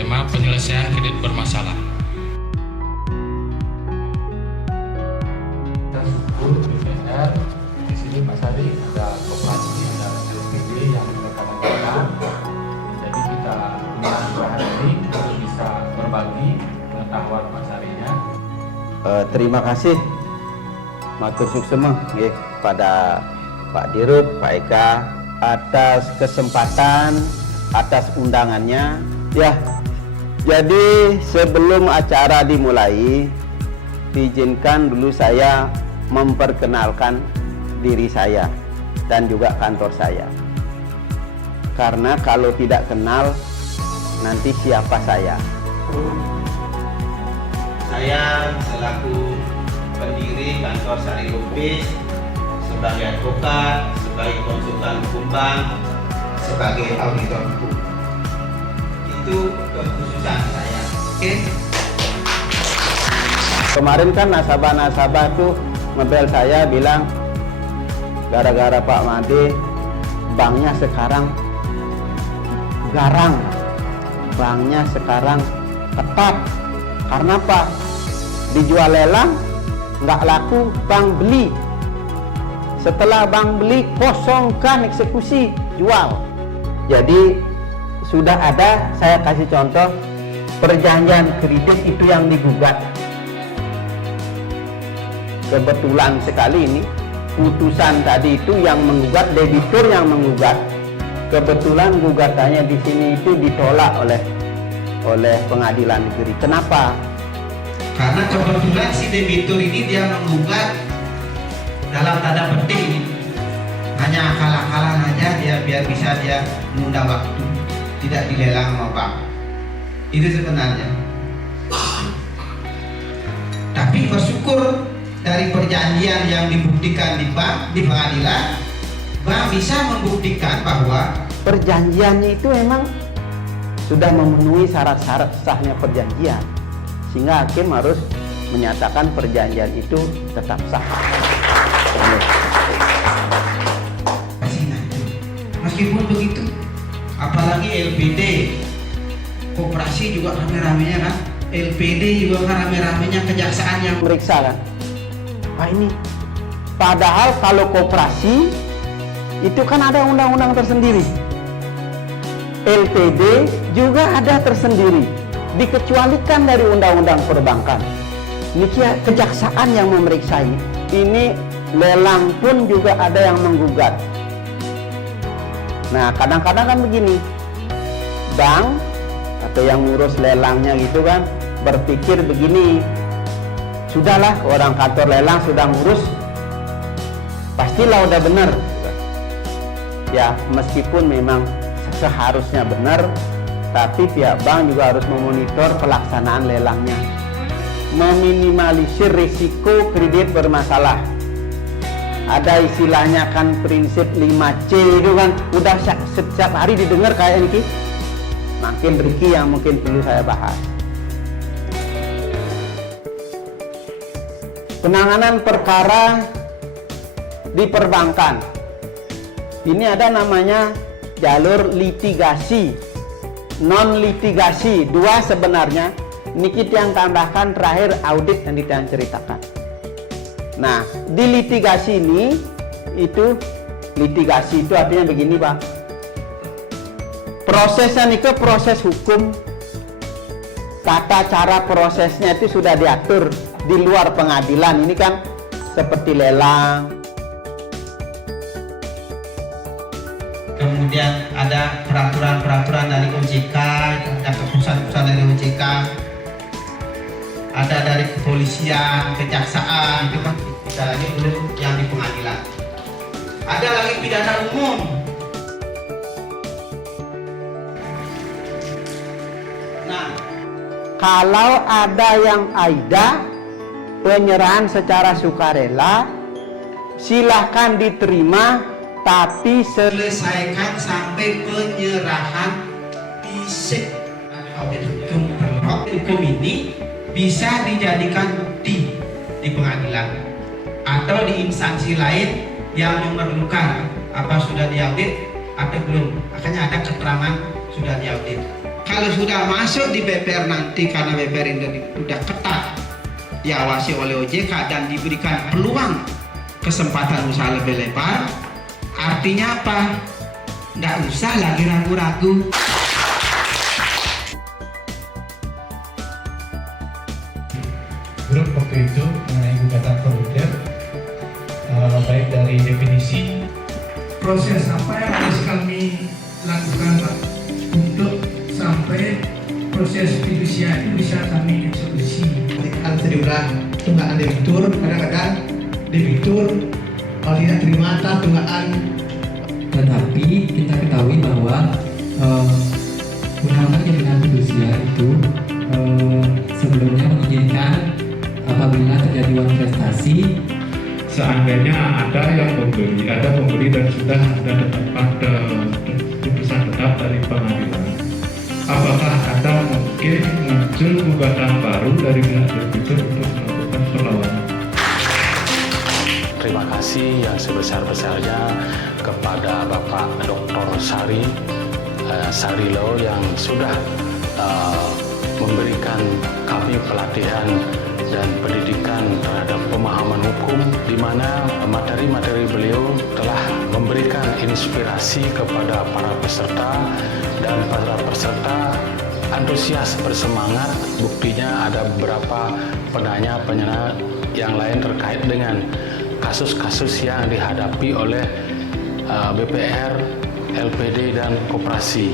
bertema penyelesaian kredit bermasalah. Kita syukur BPR di sini Pak Sari ada koperasi, ada LPD yang kadang-kadang. Jadi kita mudah-mudahan ini untuk bisa berbagi pengetahuan Pak Sarinya. Terima kasih matur suksema pada Pak Dirut, Pak Eka atas kesempatan, atas undangannya. Ya, jadi sebelum acara dimulai, diizinkan dulu saya memperkenalkan diri saya dan juga kantor saya. Karena kalau tidak kenal, nanti siapa saya? Saya selaku pendiri kantor Sari Lupis, sebagai advokat, sebagai konsultan hukum bank, sebagai auditor hukum. Itu kekhususan saya. Oke. Kemarin kan nasabah-nasabah tuh ngebel saya bilang, gara-gara Pak Made, banknya sekarang garang, banknya sekarang ketat. Karena apa? Dijual lelang, nggak laku, bank beli. Setelah bank beli, kosongkan eksekusi, jual. Jadi sudah ada, saya kasih contoh, perjanjian kredit itu yang digugat. Kebetulan sekali ini, putusan tadi itu yang menggugat, debitur yang menggugat. Kebetulan gugatannya di sini itu ditolak oleh pengadilan negeri. Kenapa? Karena kebetulan si debitur ini dia menggugat dalam tanda petik hanya akal-akalan aja dia biar bisa dia menunda waktu, tidak dilelang sama bank. Itu sebenarnya. Tapi bersyukur dari perjanjian yang dibuktikan di bank, di pengadilan, bank bisa membuktikan bahwa perjanjiannya itu memang sudah memenuhi syarat-syarat sahnya perjanjian, sehingga hakim harus menyatakan perjanjian itu tetap sah. Meskipun begitu, apalagi LPD, koperasi juga rame-ramenya kan, LPD juga kan rame-ramenya, kejaksaan yang Meriksa kan, Pak ini, padahal kalau koperasi itu kan ada undang-undang tersendiri. LPD juga ada tersendiri, dikecualikan dari undang-undang perbankan. Ini kejaksaan yang memeriksa ini. Ini lelang pun juga ada yang menggugat. Nah, kadang-kadang kan begini, bank atau yang ngurus lelangnya gitu kan, berpikir begini, sudahlah orang kantor lelang sudah ngurus, pastilah udah benar. Ya, meskipun memang seharusnya benar, tapi pihak bank juga harus memonitor pelaksanaan lelangnya, meminimalisir risiko kredit bermasalah. Ada istilahnya kan prinsip 5C itu kan, udah setiap hari didengar kayak ini. Makin Ricky yang mungkin perlu saya bahas. Penanganan perkara di perbankan. Ini ada namanya jalur litigasi, non litigasi, dua sebenarnya. Ini kita yang tambahkan terakhir audit yang kita ceritakan. Nah, di litigasi ini, litigasi itu artinya begini Pak, prosesnya ini ke proses hukum, tata cara prosesnya itu sudah diatur di luar pengadilan. Ini kan seperti lelang. kemudian ada peraturan-peraturan dari OJK, ada keputusan-keputusan dari OJK, ada dari kepolisian, kejaksaan, itu kan kita lagi belum yang di pengadilan. Ada lagi pidana umum. Nah, Kalau ada yang AIDA, penyerahan secara sukarela, silahkan diterima, tapi selesaikan sampai penyerahan fisik. Audit hukum ini bisa dijadikan bukti di pengadilan atau di instansi lain yang memerlukan apa sudah diaudit atau belum. Makanya ada keterangan sudah diaudit. kalau sudah masuk di BPR nanti, karena BPR ini sudah ketat diawasi oleh OJK dan diberikan peluang kesempatan usaha lebih lebar, artinya apa? Nggak usah lagi ragu-ragu. Grup waktu itu mengenai gugatan Perluder, baik dari definisi proses apa yang harus kami lakukan Pak untuk sampai proses fidusia itu bisa kami eksekusi. Kan sejumlah tunggakan debitur, kadang-kadang debitur kalau tidak terima atas tunggakan. Tetapi kita ketahui bahwa undang-undang jaminan fidusia itu sebelumnya mengizinkan apabila terjadi uang prestasi, seandainya ada yang membeli, ada pembeli dan sudah ada putusan tetap dari pengadilan, apakah ada mungkin muncul gugatan baru dari pihak debitur untuk melakukan perlawanan? Terima kasih yang sebesar-besarnya kepada Bapak Dr. Sarilo yang sudah memberikan kami pelatihan dan pendidikan terhadap pemahaman hukum, di mana materi-materi beliau telah memberikan inspirasi kepada para peserta, dan para peserta antusias, bersemangat. Buktinya ada beberapa penanya yang lain terkait dengan kasus-kasus yang dihadapi oleh BPR, LPD, dan koperasi.